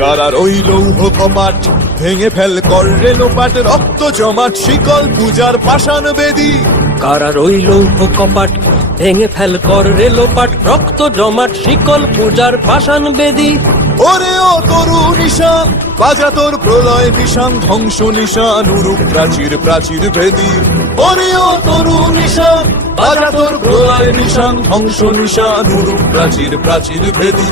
কারার ওই লৌহ কপাট ভেঙে ফেল কর রেলোপাট, রক্ত জমাট শিকল পূজার পাষাণ বেদী। কারার ওই লৌহ কপাট ভেঙে ফেল কর রেলোপাট, রক্ত জমাট শিকল পূজার পাষাণ বেদী। ওরে ও তরু নিশান বাজা তোর প্রলয় নিশান, ধ্বংস নিশান উরুপ প্রাচীর প্রাচীর ভেদী। ওরে ও তরু নিশান বাজা তোর প্রলয় নিশান, ধ্বংস নিশান উরুপ প্রাচীর প্রাচীর ভেদী।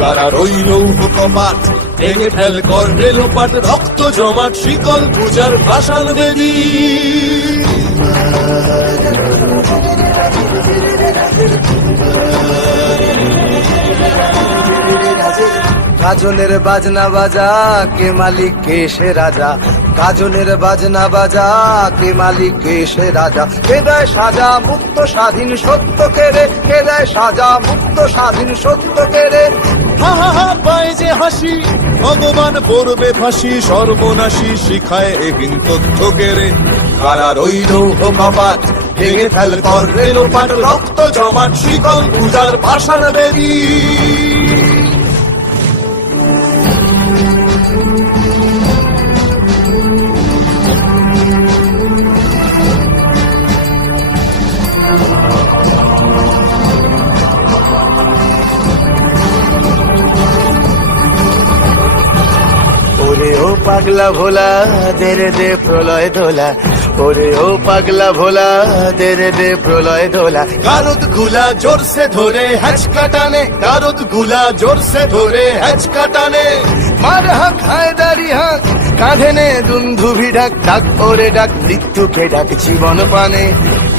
কারার ওই লৌহ কপাট ভেঙে ফেল কর রেলোপাট, রক্ত জমাট শিকল পূজার পাষাণ বেদী। গাজনের বাজনা বাজা কে মালিক কে সে রাজা, গাজনের বাজনা বাজা কে মালিক কে সে রাজা। কে দেয় সাজা মুক্ত স্বাধীন সত্য কেড়ে, কে দেয় সাজা মুক্ত স্বাধীন সত্য কেড়ে। হা হা হা পায় যে হাসি ভগবান পড়বে ফাঁসি, সর্বনাশী শিখায় এহীন তথ্য কেড়ে। কারার ওই লৌহ কপাট ভেঙে ফেল কর রেলোপাট, রক্ত জমাট শিকল পূজার পাষাণ বেদী। ওরে ও পাগলা ভোলা দে রে দে প্রলয় দোলা, ওরে ও পাগলা ভোলা দে রে দে প্রলয় দোলা। গারদ গুলা জোরসে ধরে হ্যাচকা টানে, গারদ গুলা জোরসে ধরে হ্যাচকা টানে। মার হাক হায়দারি হাক কাঁধে নে দুন্ধুভি ডাক, ডাক ওরে ডাক মৃত্যুকে ডাক জীবন পানে।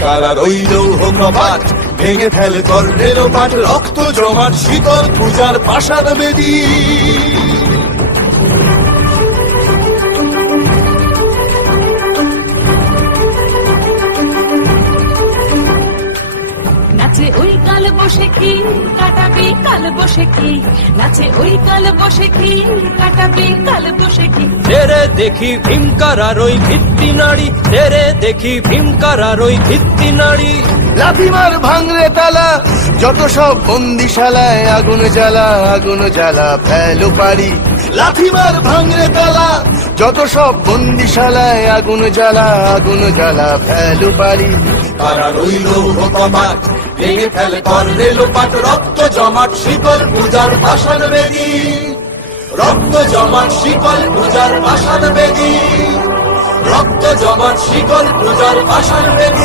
কারার ওই লৌহ কপাট ভেঙে ফেল কর রেলোপাট, রক্ত জমাট শিকল পূজার পাষাণ বেদী। নাচে ওই কাল বসে কি কাটাবে কাল বসে কি, নাচে ওই কাল বসে কি কাটাবে কাল বসে কি। তেরে দেখি ভীমকারার ওই ভিত্তি নাড়ি, তেরে দেখি ভীমকারার ওই ভিত্তি নাড়ি। লাথিমার ভাঙরে তালা যত সব বন্দিশালায়, আগুন জ্বালা আগুন জ্বালা ফেলো পারি। লাথিমার ভাঙরে তালা যত সব বন্দিশালায়, আগুন জ্বালা আগুন জ্বালা ফেলো পারি। কারার ওই লৌহ কপাট ভেঙে ফেল কর রেলোপাট, রক্ত জমাট শিকল পূজার পাষাণ বেদী। রক্ত জমাট শিকল পূজার পাষাণ বেদী, রক্ত জমাট শিকল পূজার পাষাণ বেদী।